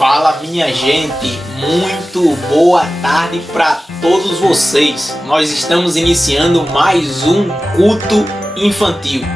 Fala, minha gente, muito boa tarde para todos vocês. Nós estamos iniciando mais um culto infantil.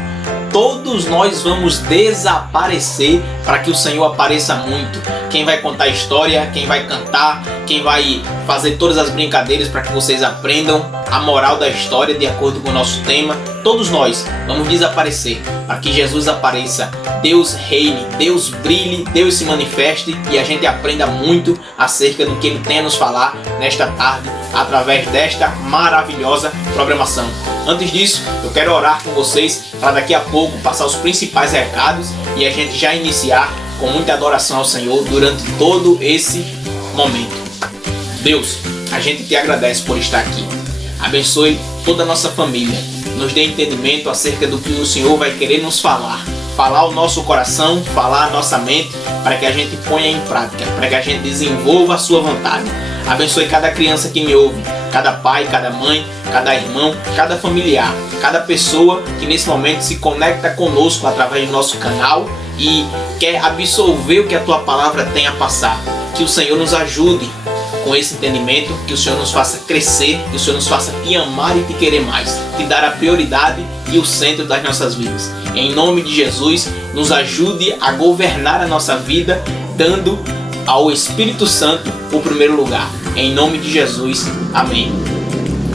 Todos nós vamos desaparecer para que o Senhor apareça muito. Quem vai contar a história, quem vai cantar, quem vai fazer todas as brincadeiras para que vocês aprendam a moral da história de acordo com o nosso tema. Todos nós vamos desaparecer para que Jesus apareça, Deus reine, Deus brilhe, Deus se manifeste e a gente aprenda muito acerca do que Ele tem a nos falar nesta tarde através desta maravilhosa programação. Antes disso, eu quero orar com vocês para daqui a pouco passar os principais recados e a gente já iniciar com muita adoração ao Senhor durante todo esse momento. Deus, a gente te agradece por estar aqui. Abençoe toda a nossa família. Nos dê entendimento acerca do que o Senhor vai querer nos falar. Falar o nosso coração, falar a nossa mente, para que a gente ponha em prática, para que a gente desenvolva a sua vontade. Abençoe cada criança que me ouve, cada pai, cada mãe, cada irmão, cada familiar, cada pessoa que nesse momento se conecta conosco através do nosso canal e quer absorver o que a tua palavra tem a passar. Que o Senhor nos ajude com esse entendimento, que o Senhor nos faça crescer, que o Senhor nos faça te amar e te querer mais, te dar a prioridade e o centro das nossas vidas. Em nome de Jesus, nos ajude a governar a nossa vida, dando ao Espírito Santo o primeiro lugar. Em nome de Jesus, amém.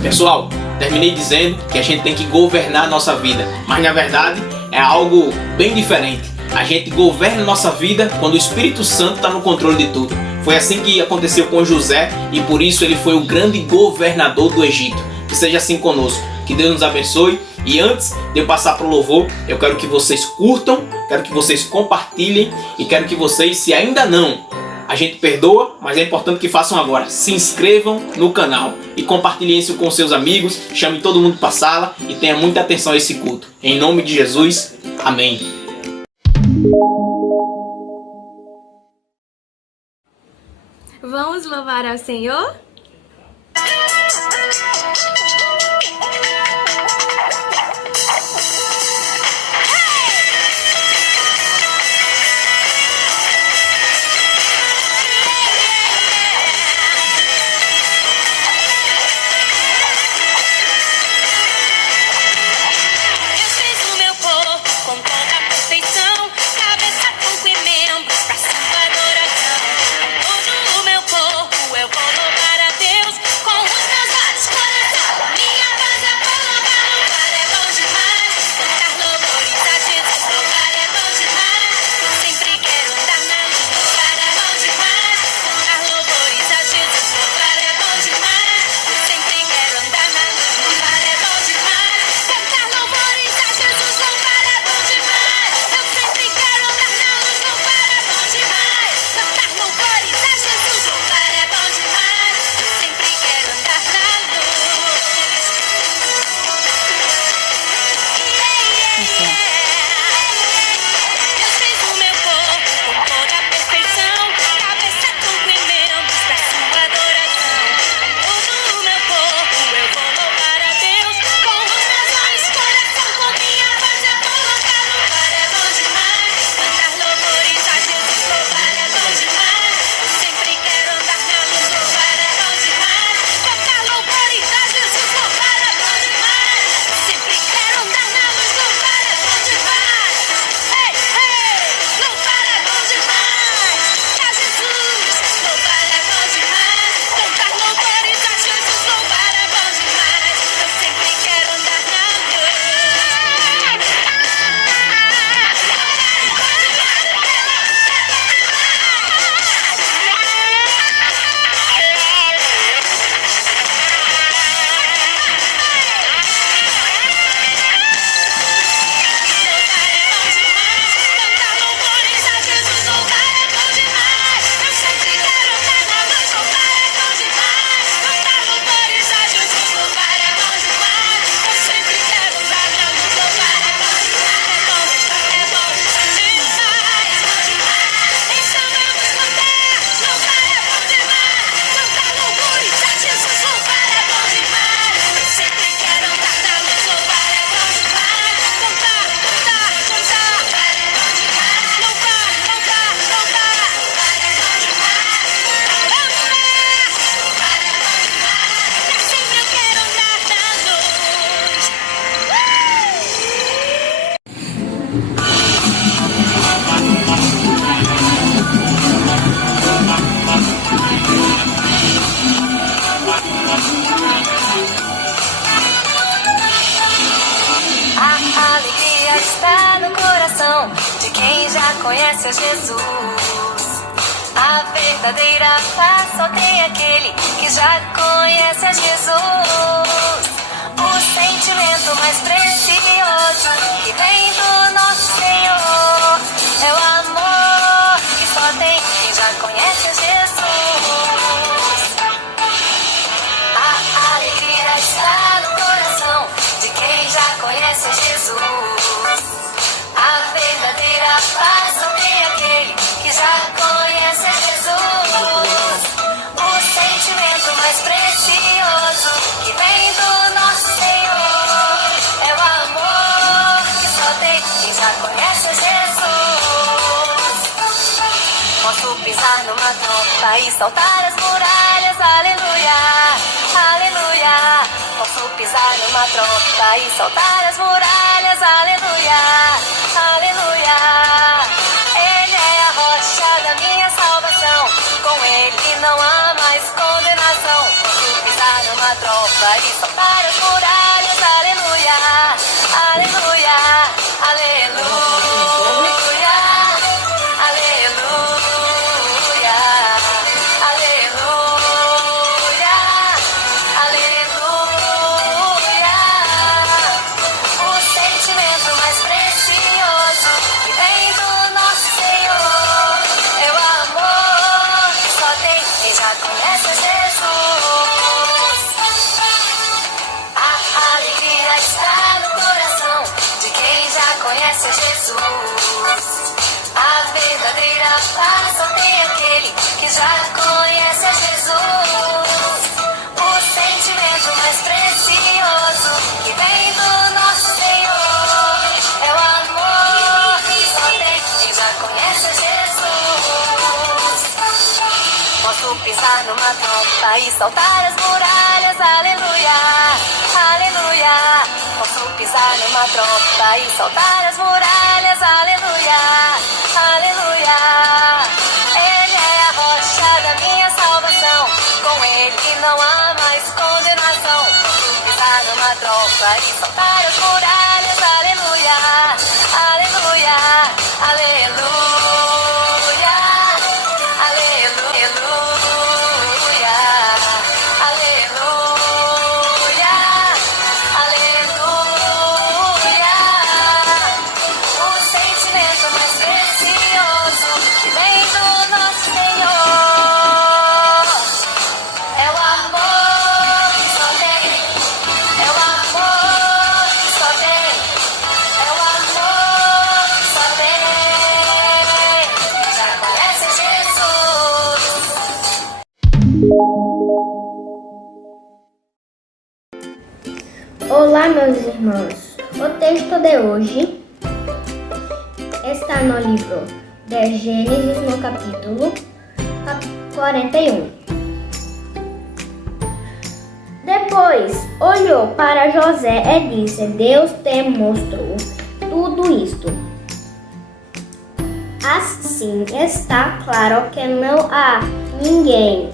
Pessoal, terminei dizendo que a gente tem que governar a nossa vida, mas na verdade é algo bem diferente. A gente governa a nossa vida quando o Espírito Santo está no controle de tudo. Foi assim que aconteceu com José e por isso ele foi o grande governador do Egito. Que seja assim conosco. Que Deus nos abençoe. E antes de eu passar para o louvor, eu quero que vocês curtam, quero que vocês compartilhem e quero que vocês, se ainda não, a gente perdoa, mas é importante que façam agora. Se inscrevam no canal e compartilhem isso com seus amigos, chame todo mundo para a sala e tenha muita atenção a esse culto. Em nome de Jesus, amém. Vamos louvar ao Senhor? Eu vou louvar conhece a Jesus. A verdadeira paz só tem aquele que já conhece a Jesus. O sentimento mais precioso que vem do nosso Senhor é o amor que só tem quem já conhece a Jesus. A alegria está no coração de quem já conhece a Jesus. A verdadeira paz só tem aquele que já conhece a Jesus. O sentimento mais precioso que vem do nosso Senhor é o amor que só tem quem já conhece a Jesus. Posso pisar numa tromba e saltar as muralhas, aleluia, aleluia. Posso pisar numa tromba e saltar as muralhas, aleluia, aleluia. Ele é a rocha da minha salvação, com ele não há mais condenação. Posso pisar numa tromba e saltar as muralhas, aleluia, aleluia, aleluia, aleluia, aleluia, aleluia. O sentimento mais precioso que vem do nosso Senhor é o amor que só tem quem já conhece a Jesus. A alegria está no coração de quem já conhece a Jesus. A verdadeira paz só tem aquele que já conhece a Jesus. O sentimento mais precioso que vem do nosso Senhor é o amor que só tem quem já conhece a Jesus. Posso pisar numa tromba e saltar as muralhas, aleluia, aleluia. Posso pisar numa tromba e saltar as muralhas, aleluia, aleluia. Ele é a rocha da minha salvação, com ele não há mais condenação. Posso pisar numa tromba e saltar as muralhas, aleluia, aleluia, aleluia. Olá, meus irmãos. O texto de hoje está no livro de Gênesis, no capítulo 41. Depois olhou para José e disse: Deus te mostrou tudo isto. Assim está claro que não há ninguém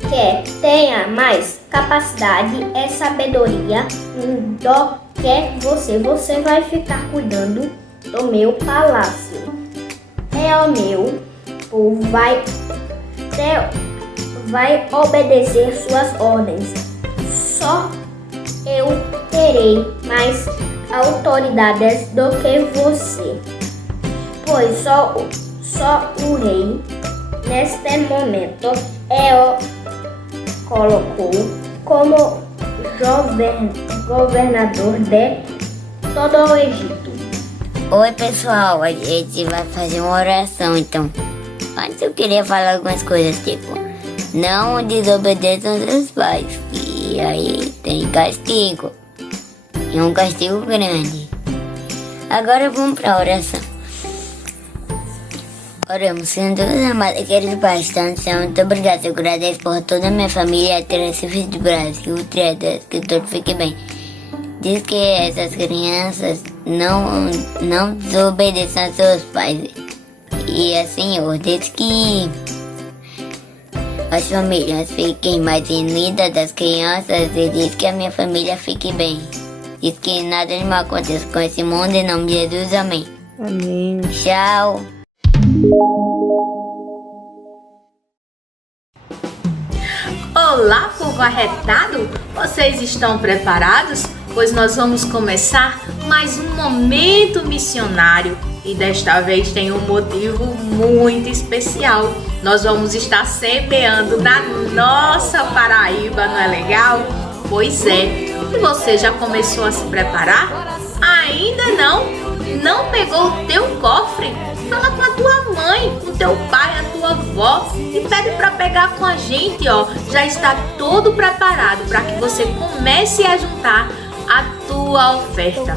que tenha mais capacidade e sabedoria do que você. Você vai ficar cuidando do meu palácio. E o meu povo vai obedecer suas ordens. Só eu terei mais autoridades do que você, pois só o rei neste momento colocou como governador de todo o Egito. Oi pessoal, a gente vai fazer uma oração então. Antes eu queria falar algumas coisas tipo: não desobedeçam seus pais, e aí tem castigo, e um castigo grande. Agora vamos para a oração. Oramos, Senhor Deus amado e querido Pai, Senhor, muito obrigado. Eu agradeço por toda a minha família ter esse filho de Brasil, que tudo fique bem. Diz que essas crianças não desobedeçam a seus pais. E Senhor, diz que as famílias fiquem mais unidas das crianças e diz que a minha família fique bem. Diz que nada de mal aconteça com esse mundo, em nome de Jesus, amém. Amém. Tchau. Olá, povo arretado! Vocês estão preparados? Pois nós vamos começar mais um momento missionário e desta vez tem um motivo muito especial. Nós vamos estar semeando na nossa Paraíba, não é legal? Pois é. E você já começou a se preparar? Ainda não? Não pegou o teu cofre? Fala com a tua mãe, com teu pai, a tua avó e pede para pegar com a gente, ó. Já está todo preparado para que você comece a juntar a tua oferta.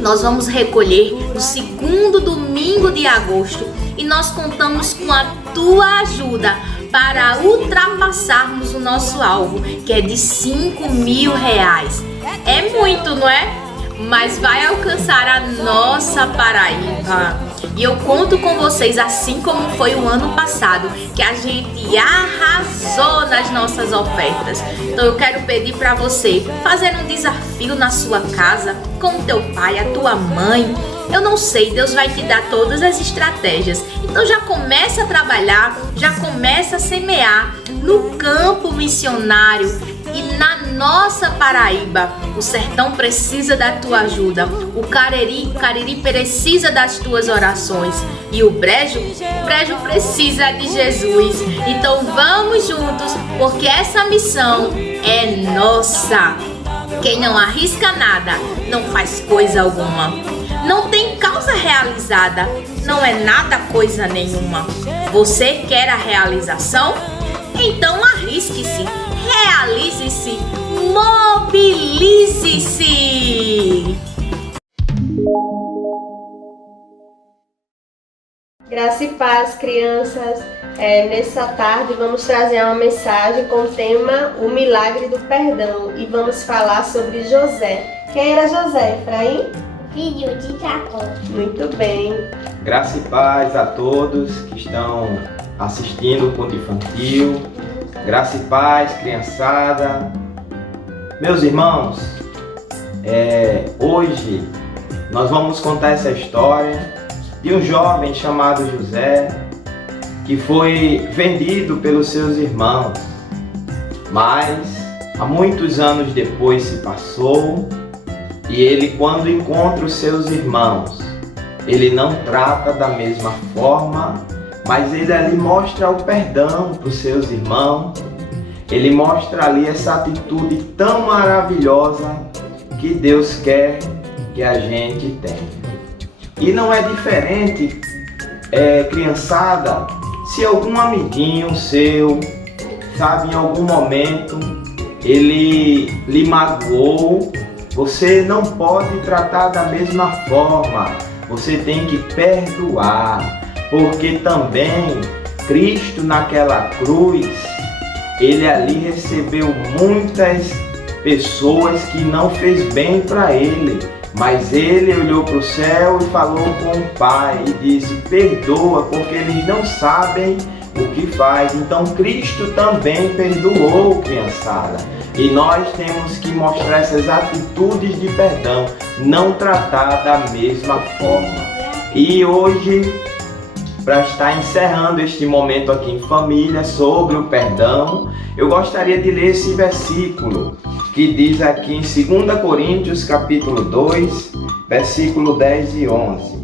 Nós vamos recolher no segundo domingo de agosto e nós contamos com a tua ajuda para ultrapassarmos o nosso alvo, que é de R$5.000. É muito, não é? Mas vai alcançar a nossa Paraíba. E eu conto com vocês, assim como foi o ano passado, que a gente arrasou nas nossas ofertas. Então eu quero pedir para você fazer um desafio na sua casa, com o teu pai, a tua mãe. Eu não sei, Deus vai te dar todas as estratégias. Então já começa a trabalhar, já começa a semear no campo missionário. E na nossa Paraíba, o sertão precisa da tua ajuda. O Cariri precisa das tuas orações. E o brejo precisa de Jesus. Então vamos juntos, porque essa missão é nossa. Quem não arrisca nada, não faz coisa alguma. Não tem causa realizada, não é nada coisa nenhuma. Você quer a realização? Então arrisque-se, realize-se, mobilize-se! Graça e paz, crianças. Nessa tarde vamos trazer uma mensagem com o tema O Milagre do Perdão e vamos falar sobre José. Quem era José, Efraim? Filho de Jacó. Muito bem. Graça e paz a todos que estão assistindo o culto infantil. Graça e paz, criançada. Meus irmãos, hoje nós vamos contar essa história de um jovem chamado José que foi vendido pelos seus irmãos, mas há muitos anos depois se passou e ele, quando encontra os seus irmãos, ele não trata da mesma forma, mas ele ali mostra o perdão para os seus irmãos. Ele mostra ali essa atitude tão maravilhosa que Deus quer que a gente tenha. E não é diferente, criançada, se algum amiguinho seu, sabe, em algum momento ele lhe magoou, você não pode tratar da mesma forma. Você tem que perdoar, porque também Cristo naquela cruz, ele ali recebeu muitas pessoas que não fez bem para ele, mas ele olhou para o céu e falou com o Pai e disse: perdoa, porque eles não sabem o que faz. Então Cristo também perdoou, criançada, e nós temos que mostrar essas atitudes de perdão, não tratar da mesma forma. E hoje, para estar encerrando este momento aqui em família sobre o perdão, eu gostaria de ler esse versículo que diz aqui em 2 Coríntios capítulo 2, versículo 10 e 11.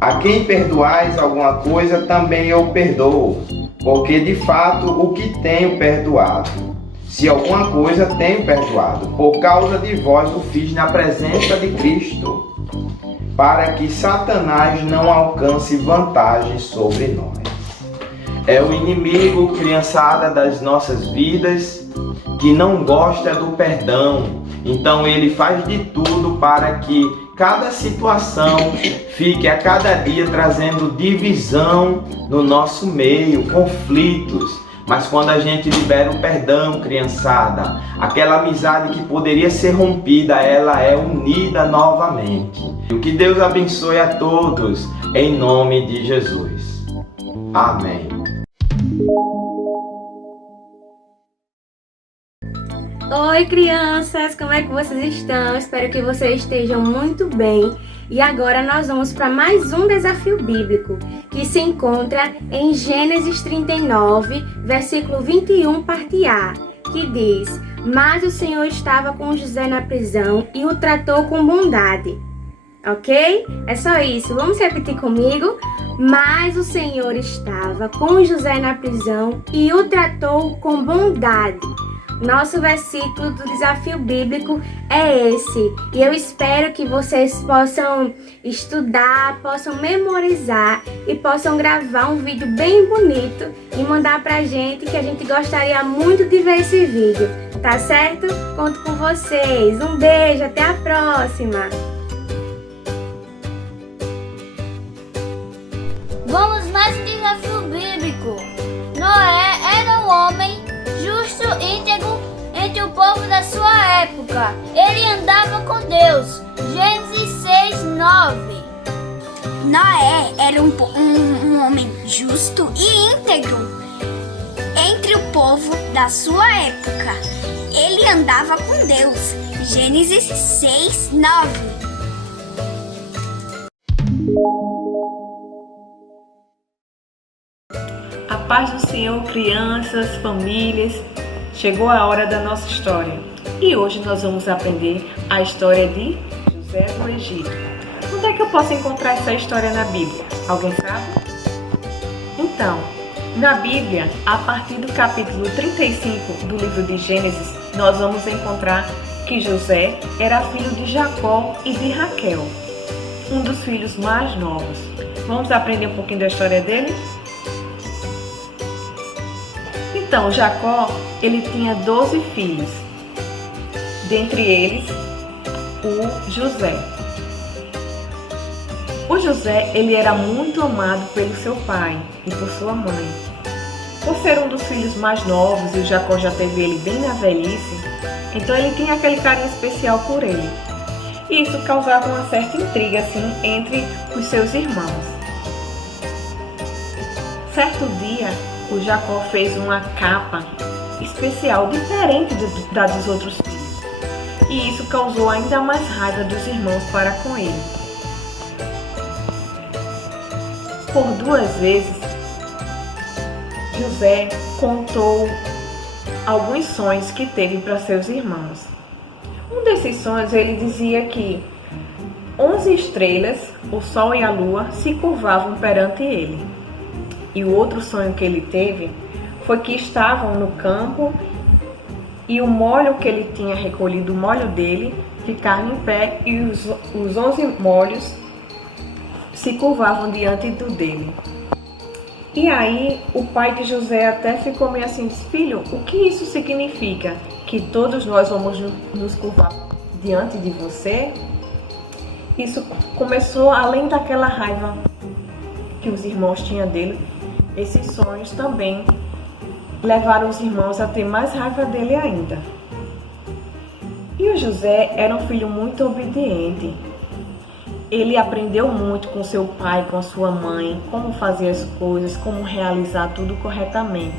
A quem perdoais alguma coisa, também eu perdoo, porque de fato o que tenho perdoado, se alguma coisa tenho perdoado, por causa de vós o fiz na presença de Cristo, para que Satanás não alcance vantagem sobre nós. É o inimigo, criançada, das nossas vidas, que não gosta do perdão. Então ele faz de tudo para que cada situação fique a cada dia trazendo divisão no nosso meio, conflitos. Mas quando a gente libera o perdão, criançada, aquela amizade que poderia ser rompida, ela é unida novamente. E que Deus abençoe a todos, em nome de Jesus. Amém. Oi, crianças, como é que vocês estão? Espero que vocês estejam muito bem. E agora nós vamos para mais um desafio bíblico, que se encontra em Gênesis 39, versículo 21, parte A, que diz: Mas o Senhor estava com José na prisão e o tratou com bondade. Ok? É só isso. Vamos repetir comigo? Mas o Senhor estava com José na prisão e o tratou com bondade. Nosso versículo do desafio bíblico é esse. E eu espero que vocês possam estudar, possam memorizar e possam gravar um vídeo bem bonito e mandar pra gente, que a gente gostaria muito de ver esse vídeo. Tá certo? Conto com vocês. Um beijo, até a próxima! Vamos mais um desafio bíblico. Noé era um homem justo e íntegro entre o povo da sua época. Ele andava com Deus. Gênesis 6:9. Noé era um homem justo e íntegro entre o povo da sua época. Ele andava com Deus. Gênesis 6:9. A paz do Senhor, crianças, famílias. Chegou a hora da nossa história. E hoje nós vamos aprender a história de José do Egito. Onde é que eu posso encontrar essa história na Bíblia? Alguém sabe? Então, na Bíblia, a partir do capítulo 35 do livro de Gênesis, nós vamos encontrar que José era filho de Jacó e de Raquel, um dos filhos mais novos. Vamos aprender um pouquinho da história dele? Então, Jacó, ele tinha 12 filhos, dentre eles, o José. O José, ele era muito amado pelo seu pai e por sua mãe. Por ser um dos filhos mais novos, e o Jacó já teve ele bem na velhice, então ele tinha aquele carinho especial por ele. E isso causava uma certa intriga, assim, entre os seus irmãos. Certo dia, o Jacó fez uma capa especial, diferente da dos outros filhos. E isso causou ainda mais raiva dos irmãos para com ele. Por 2 vezes, José contou alguns sonhos que teve para seus irmãos. Um desses sonhos, ele dizia que 11 estrelas, o sol e a lua, se curvavam perante ele. E o outro sonho que ele teve foi que estavam no campo e o molho que ele tinha recolhido, o molho dele, ficava em pé e os 11 molhos se curvavam diante do dele. E aí o pai de José até ficou meio assim: filho, o que isso significa? Que todos nós vamos nos curvar diante de você? Isso começou, além daquela raiva que os irmãos tinham dele, esses sonhos também levaram os irmãos a ter mais raiva dele ainda. E o José era um filho muito obediente. Ele aprendeu muito com seu pai, com a sua mãe, como fazer as coisas, como realizar tudo corretamente.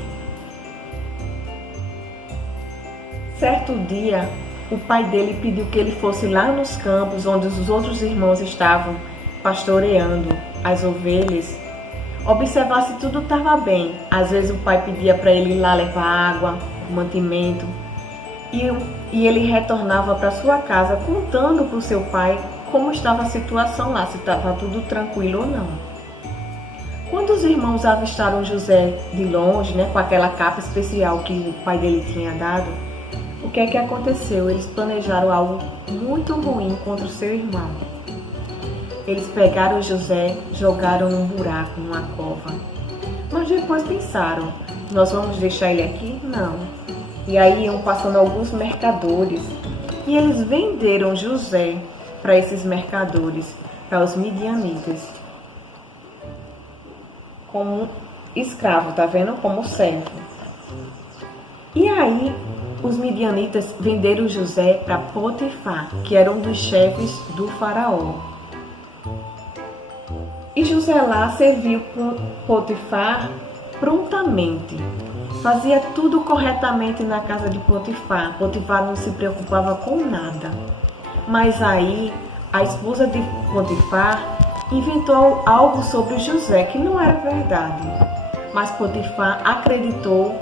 Certo dia, o pai dele pediu que ele fosse lá nos campos onde os outros irmãos estavam pastoreando as ovelhas, observar se tudo estava bem. Às vezes o pai pedia para ele ir lá levar água, mantimento, e ele retornava para sua casa contando para o seu pai como estava a situação lá, se estava tudo tranquilo ou não. Quando os irmãos avistaram José de longe, com aquela capa especial que o pai dele tinha dado, o que é que aconteceu? Eles planejaram algo muito ruim contra o seu irmão. Eles pegaram José, jogaram num buraco, numa cova. Mas depois pensaram: nós vamos deixar ele aqui? Não. E aí iam passando alguns mercadores e eles venderam José para esses mercadores, para os midianitas, como escravo, tá vendo? Como servo. E aí os midianitas venderam José para Potifar, que era um dos chefes do faraó. E José lá serviu com Potifar prontamente. Fazia tudo corretamente na casa de Potifar. Potifar não se preocupava com nada. Mas aí a esposa de Potifar, inventou algo sobre José que não era verdade. Mas Potifar acreditou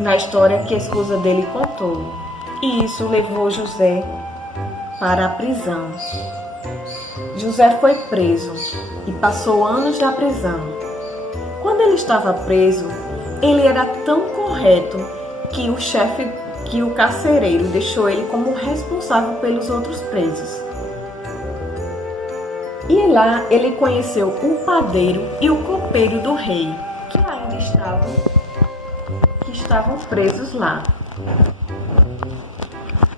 na história que a esposa dele contou. E isso levou José para a prisão. José foi preso e passou anos na prisão. Quando ele estava preso, ele era tão correto que o carcereiro deixou ele como responsável pelos outros presos. E lá ele conheceu o padeiro e o copeiro do rei, que ainda estavam presos lá.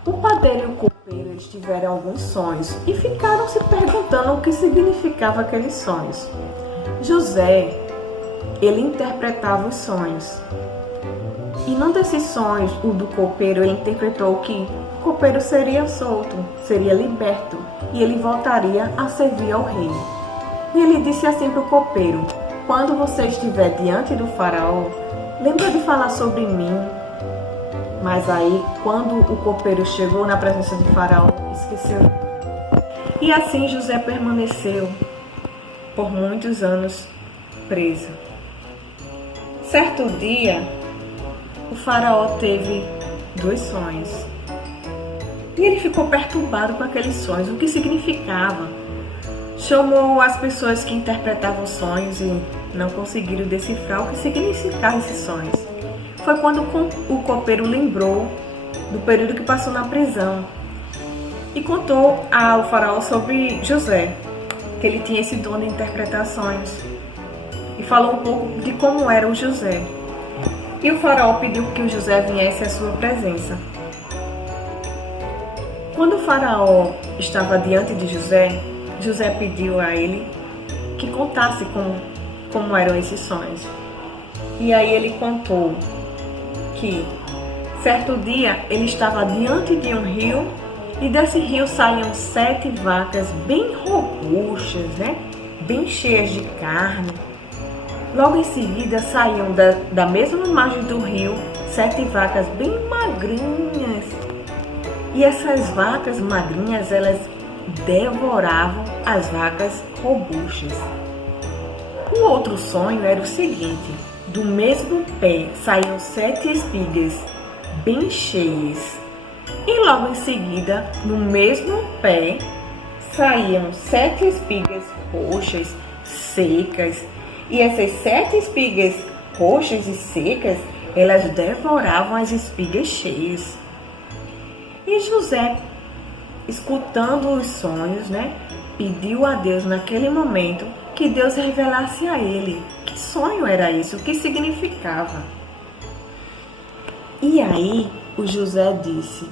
O padeiro e o copeiro, eles tiveram alguns sonhos e ficaram se perguntando o que significava aqueles sonhos. José, ele interpretava os sonhos. E num desses sonhos, o do copeiro, ele interpretou que o copeiro seria solto, seria liberto, e ele voltaria a servir ao rei. E ele disse assim para o copeiro: quando você estiver diante do faraó, lembra de falar sobre mim. Mas aí, quando o copeiro chegou na presença de faraó, esqueceu. E assim José permaneceu por muitos anos preso. Certo dia, o faraó teve 2 sonhos. E ele ficou perturbado com aqueles sonhos, o que significava. Chamou as pessoas que interpretavam sonhos e não conseguiram decifrar o que significavam esses sonhos. Foi quando o copeiro lembrou do período que passou na prisão e contou ao faraó sobre José, que ele tinha esse dom de interpretar sonhos, e falou um pouco de como era o José. E o faraó pediu que o José viesse à sua presença. Quando o faraó estava diante de José, José pediu a ele que contasse como eram esses sonhos. E aí ele contou que certo dia ele estava diante de um rio e desse rio saíam 7 vacas bem robustas, bem cheias de carne. Logo em seguida saíam da mesma margem do rio 7 vacas bem magrinhas. E essas vacas magrinhas, elas devoravam as vacas robustas. O outro sonho era o seguinte: do mesmo pé saíam 7 espigas bem cheias. E logo em seguida, no mesmo pé, saíam 7 espigas roxas, secas. E essas 7 espigas roxas e secas, elas devoravam as espigas cheias. E José, escutando os sonhos, pediu a Deus naquele momento que Deus revelasse a ele que sonho era esse, o que significava. E aí o José disse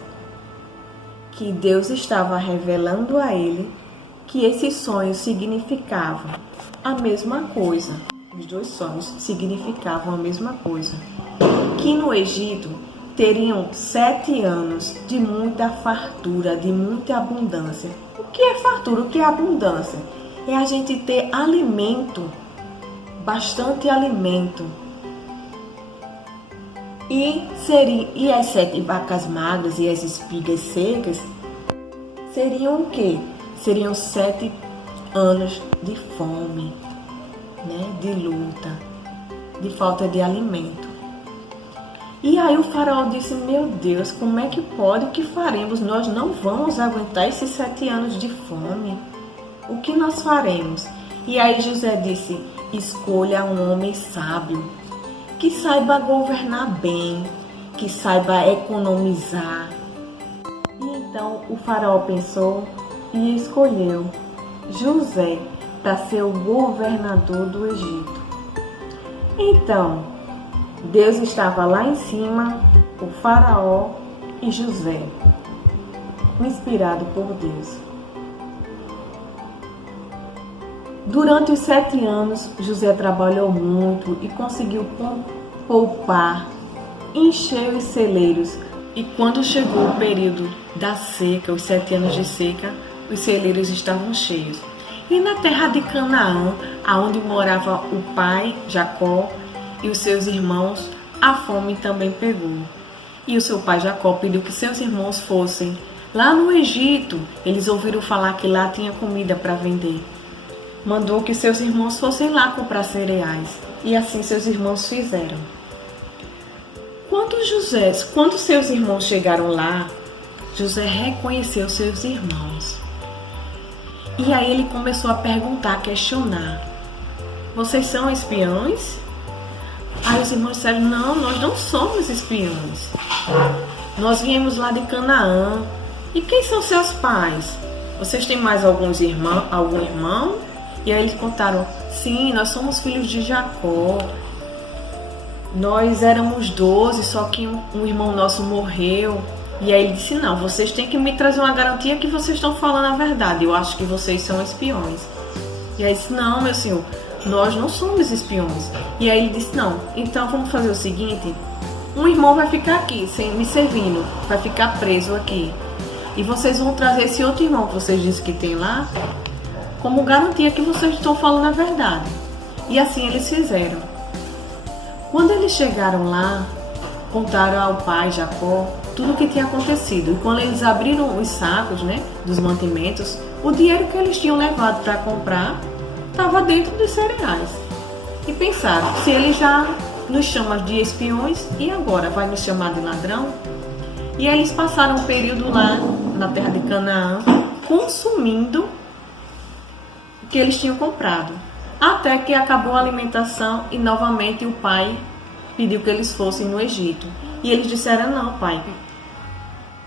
que Deus estava revelando a ele que esses sonhos significavam a mesma coisa. Os 2 sonhos significavam a mesma coisa. Que no Egito teriam 7 anos de muita fartura, de muita abundância. O que é fartura? O que é abundância? É a gente ter alimento, bastante alimento. E as 7 vacas magras e as espigas secas seriam o quê? Seriam 7 anos de fome, de luta, de falta de alimento. E aí o faraó disse: meu Deus, como é que pode? O que faremos? Nós não vamos aguentar esses 7 anos de fome. O que nós faremos? E aí José disse: escolha um homem sábio, que saiba governar bem, que saiba economizar. E então o faraó pensou e escolheu José para ser o governador do Egito. Então, Deus estava lá em cima, o faraó e José, inspirado por Deus. Durante os 7 anos, José trabalhou muito e conseguiu poupar, encher os celeiros. E quando chegou o período da seca, os 7 anos de seca, os celeiros estavam cheios. E na terra de Canaã, aonde morava o pai, Jacó, e os seus irmãos, a fome também pegou. E o seu pai Jacó pediu que seus irmãos fossem Lá no Egito, eles ouviram falar que lá tinha comida para vender. Mandou que seus irmãos fossem lá comprar cereais. E assim seus irmãos fizeram. Quando seus irmãos chegaram lá, José reconheceu seus irmãos. E aí ele começou a perguntar, a questionar. Vocês são espiões? Aí os irmãos disseram, não, nós não somos espiões. Nós viemos lá de Canaã. E quem são seus pais? Vocês têm mais algum irmão? E aí eles contaram, sim, nós somos filhos de Jacó. Nós éramos 12, só que um irmão nosso morreu. E aí ele disse, não, vocês têm que me trazer uma garantia que vocês estão falando a verdade. Eu acho que vocês são espiões. E aí disse, não, meu senhor, nós não somos espiões. E aí ele disse, não, então vamos fazer o seguinte, um irmão vai ficar aqui, me servindo, vai ficar preso aqui. E vocês vão trazer esse outro irmão que vocês dizem que tem lá, como garantia que vocês estão falando a verdade. E assim eles fizeram. Quando eles chegaram lá, contaram ao pai Jacó tudo o que tinha acontecido. E quando eles abriram os sacos, dos mantimentos, o dinheiro que eles tinham levado para comprar estava dentro dos cereais. E pensaram, se ele já nos chama de espiões, e agora vai nos chamar de ladrão? E aí eles passaram um período lá na terra de Canaã, consumindo o que eles tinham comprado. Até que acabou a alimentação e novamente o pai pediu que eles fossem no Egito. E eles disseram, não, pai.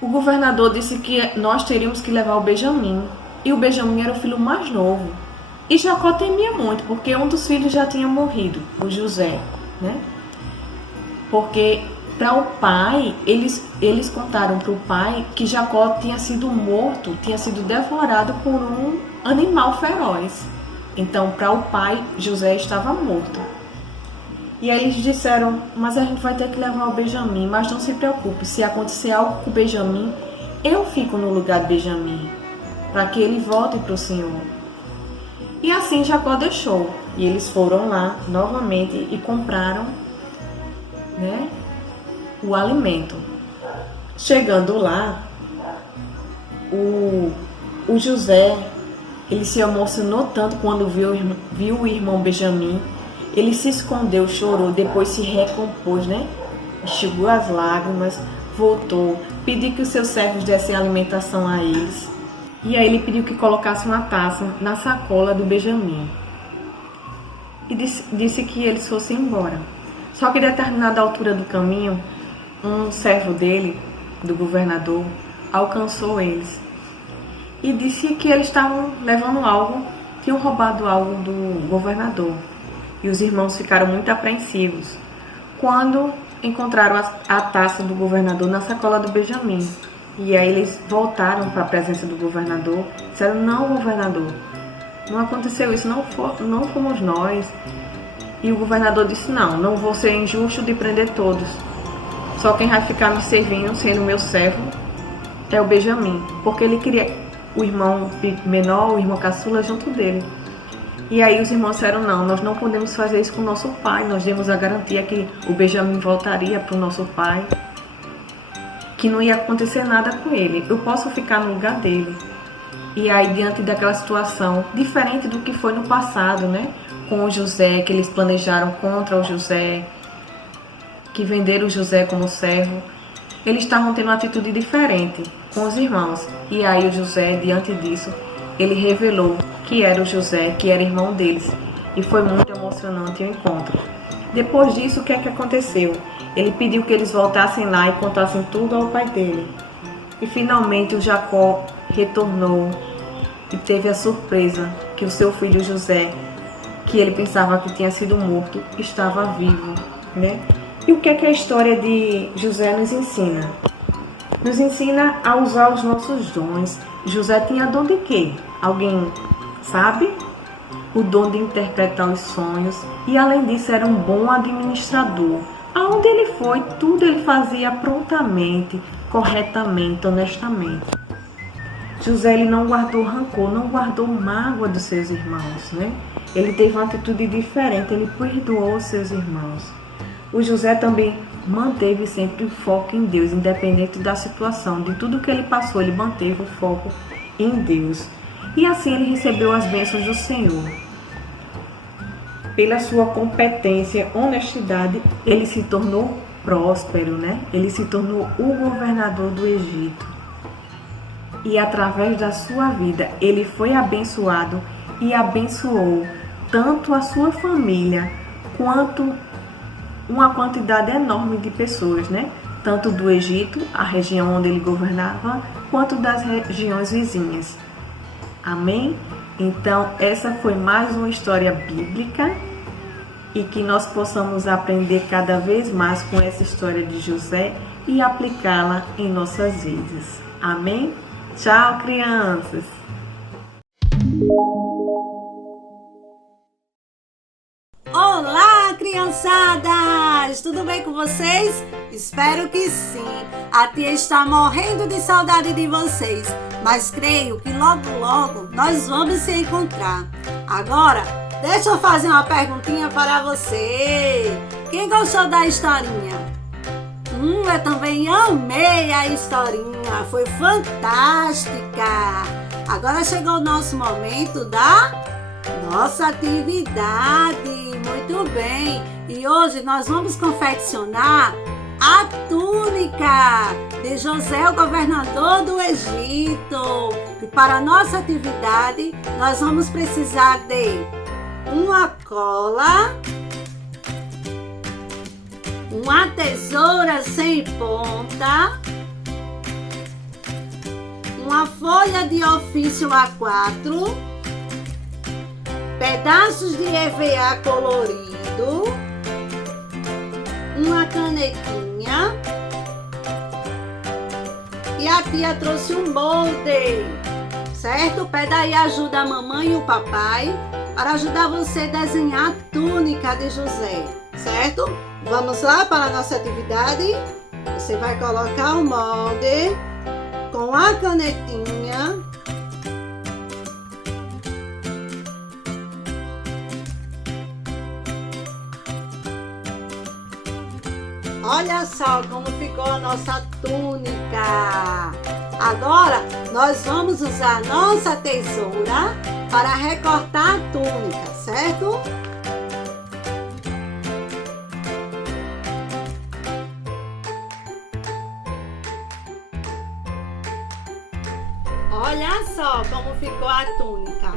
O governador disse que nós teríamos que levar o Benjamim. E o Benjamim era o filho mais novo. E Jacó temia muito, porque um dos filhos já tinha morrido, o José, Porque para o pai, eles contaram para o pai que Jacó tinha sido morto, tinha sido devorado por um animal feroz. Então, para o pai, José estava morto. E aí eles disseram, mas a gente vai ter que levar o Benjamim, mas não se preocupe, se acontecer algo com o Benjamim, eu fico no lugar de Benjamim, para que ele volte para o Senhor. E assim Jacó deixou, e eles foram lá novamente e compraram, o alimento. Chegando lá, o José, ele se emocionou tanto quando viu o irmão Benjamim. Ele se escondeu, chorou, depois se recompôs, enxugou as lágrimas, voltou, pediu que os seus servos dessem alimentação a eles. E aí ele pediu que colocasse uma taça na sacola do Benjamim. E disse que eles fossem embora. Só que em determinada altura do caminho, um servo dele, do governador, alcançou eles. E disse que eles estavam levando algo, tinham roubado algo do governador. E os irmãos ficaram muito apreensivos quando encontraram a taça do governador na sacola do Benjamim. E aí eles voltaram para a presença do governador, disseram, não, governador, não aconteceu isso, não fomos nós. E o governador disse, não vou ser injusto de prender todos. Só quem vai ficar me servindo, sendo meu servo, é o Benjamim, porque ele queria o irmão menor, o irmão caçula, junto dele. E aí os irmãos disseram, não, nós não podemos fazer isso com o nosso pai, nós demos a garantia que o Benjamim voltaria para o nosso pai, que não ia acontecer nada com ele, eu posso ficar no lugar dele. E aí, diante daquela situação, diferente do que foi no passado, com o José, que eles planejaram contra o José, que venderam o José como servo, eles estavam tendo uma atitude diferente com os irmãos. E aí o José, diante disso, ele revelou que era o José, que era irmão deles. E foi muito emocionante o encontro. Depois disso, o que é que aconteceu? Ele pediu que eles voltassem lá e contassem tudo ao pai dele. E finalmente o Jacó retornou e teve a surpresa que o seu filho José, que ele pensava que tinha sido morto, estava vivo, E o que é que a história de José nos ensina? Nos ensina a usar os nossos dons. José tinha dom de quê? Alguém sabe? O dom de interpretar os sonhos. E além disso era um bom administrador. Aonde ele foi, tudo ele fazia prontamente, corretamente, honestamente. José, ele não guardou rancor, não guardou mágoa dos seus irmãos, Ele teve uma atitude diferente, ele perdoou os seus irmãos. O José também manteve sempre o foco em Deus, independente da situação, de tudo que ele passou, ele manteve o foco em Deus. E assim ele recebeu as bênçãos do Senhor. Pela sua competência, honestidade, ele se tornou próspero, né? Ele se tornou o governador do Egito. E através da sua vida, ele foi abençoado e abençoou tanto a sua família quanto uma quantidade enorme de pessoas, né? Tanto do Egito, a região onde ele governava, quanto das regiões vizinhas. Amém? Então, essa foi mais uma história bíblica e que nós possamos aprender cada vez mais com essa história de José e aplicá-la em nossas vidas. Amém? Tchau, crianças! Olá, criançadas! Tudo bem com vocês? Espero que sim. A tia está morrendo de saudade de vocês, mas creio que logo, logo nós vamos se encontrar. Agora, deixa eu fazer uma perguntinha para você. Quem gostou da historinha? Eu também amei a historinha. Foi fantástica. Agora chegou o nosso momento da nossa atividade. Muito bem. E hoje nós vamos confeccionar a túnica de José, o governador do Egito. E para a nossa atividade, nós vamos precisar de uma cola, uma tesoura sem ponta, uma folha de ofício A4, pedaços de EVA colorido, uma canetinha e a tia trouxe um molde, certo? Pede aí ajuda a mamãe e o papai para ajudar você a desenhar a túnica de José, certo? Vamos lá para a nossa atividade. Você vai colocar o molde com a canetinha. Olha só como ficou a nossa túnica. Agora nós vamos usar a nossa tesoura para recortar a túnica, certo? Olha só como ficou a túnica.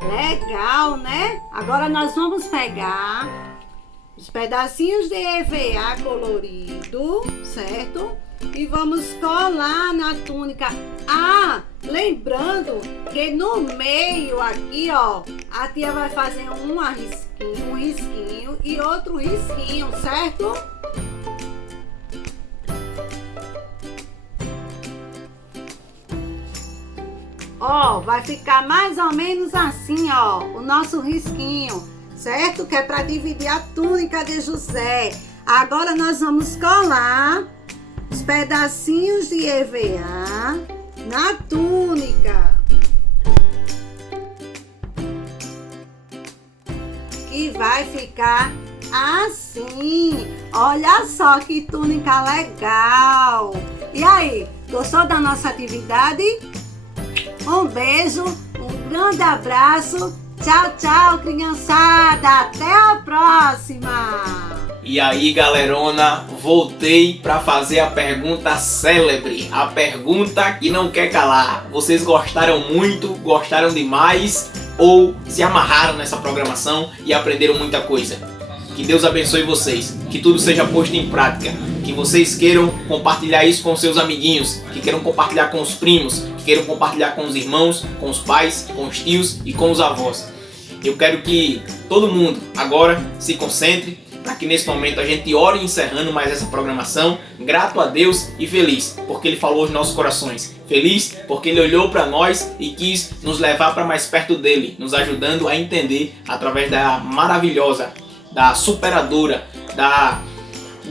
Legal, né? Agora nós vamos pegar os pedacinhos de EVA colorido, certo? E vamos colar na túnica. Lembrando que no meio aqui, ó, a tia vai fazer um risquinho e outro risquinho, certo? Ó, vai ficar mais ou menos assim, ó, o nosso risquinho, certo? Que é para dividir a túnica de José. Agora nós vamos colar os pedacinhos de EVA na túnica. E vai ficar assim. Olha só que túnica legal. E aí, gostou da nossa atividade? Um beijo, um grande abraço. Tchau, tchau, criançada. Até a próxima. E aí, galerona, voltei para fazer a pergunta célebre, a pergunta que não quer calar. Vocês gostaram muito, gostaram demais ou se amarraram nessa programação e aprenderam muita coisa? Que Deus abençoe vocês, que tudo seja posto em prática, que vocês queiram compartilhar isso com seus amiguinhos, que queiram compartilhar com os primos, que queiram compartilhar com os irmãos, com os pais, com os tios e com os avós. Eu quero que todo mundo agora se concentre para que nesse momento a gente ore encerrando mais essa programação, grato a Deus e feliz porque Ele falou aos nossos corações, feliz porque Ele olhou para nós e quis nos levar para mais perto dEle, nos ajudando a entender através da maravilhosa, da superadora, da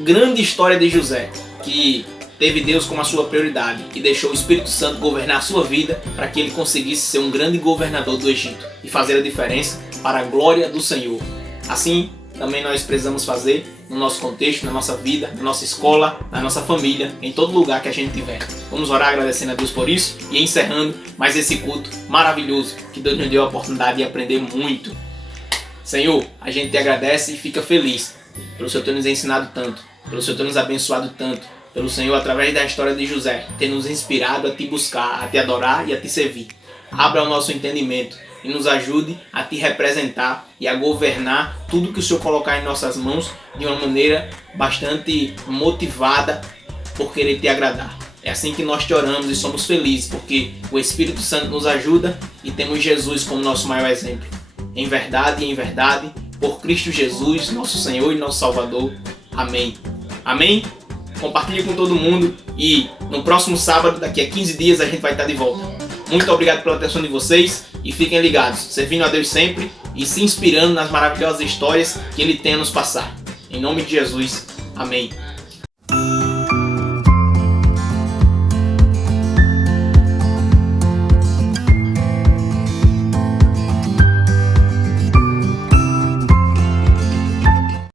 grande história de José, que teve Deus como a sua prioridade e deixou o Espírito Santo governar a sua vida para que ele conseguisse ser um grande governador do Egito e fazer a diferença para a glória do Senhor. Assim, também nós precisamos fazer no nosso contexto, na nossa vida, na nossa escola, na nossa família, em todo lugar que a gente tiver. Vamos orar agradecendo a Deus por isso e encerrando mais esse culto maravilhoso que Deus nos deu a oportunidade de aprender muito. Senhor, a gente te agradece e fica feliz pelo Senhor ter nos ensinado tanto, pelo Senhor ter nos abençoado tanto, pelo Senhor, através da história de José, ter nos inspirado a te buscar, a te adorar e a te servir. Abra o nosso entendimento e nos ajude a te representar e a governar tudo que o Senhor colocar em nossas mãos de uma maneira bastante motivada por querer te agradar. É assim que nós te oramos e somos felizes, porque o Espírito Santo nos ajuda e temos Jesus como nosso maior exemplo. Em verdade e em verdade, por Cristo Jesus, nosso Senhor e nosso Salvador. Amém. Amém? Compartilhe com todo mundo e no próximo sábado, daqui a 15 dias, a gente vai estar de volta. Muito obrigado pela atenção de vocês e fiquem ligados, servindo a Deus sempre e se inspirando nas maravilhosas histórias que Ele tem a nos passar. Em nome de Jesus, amém.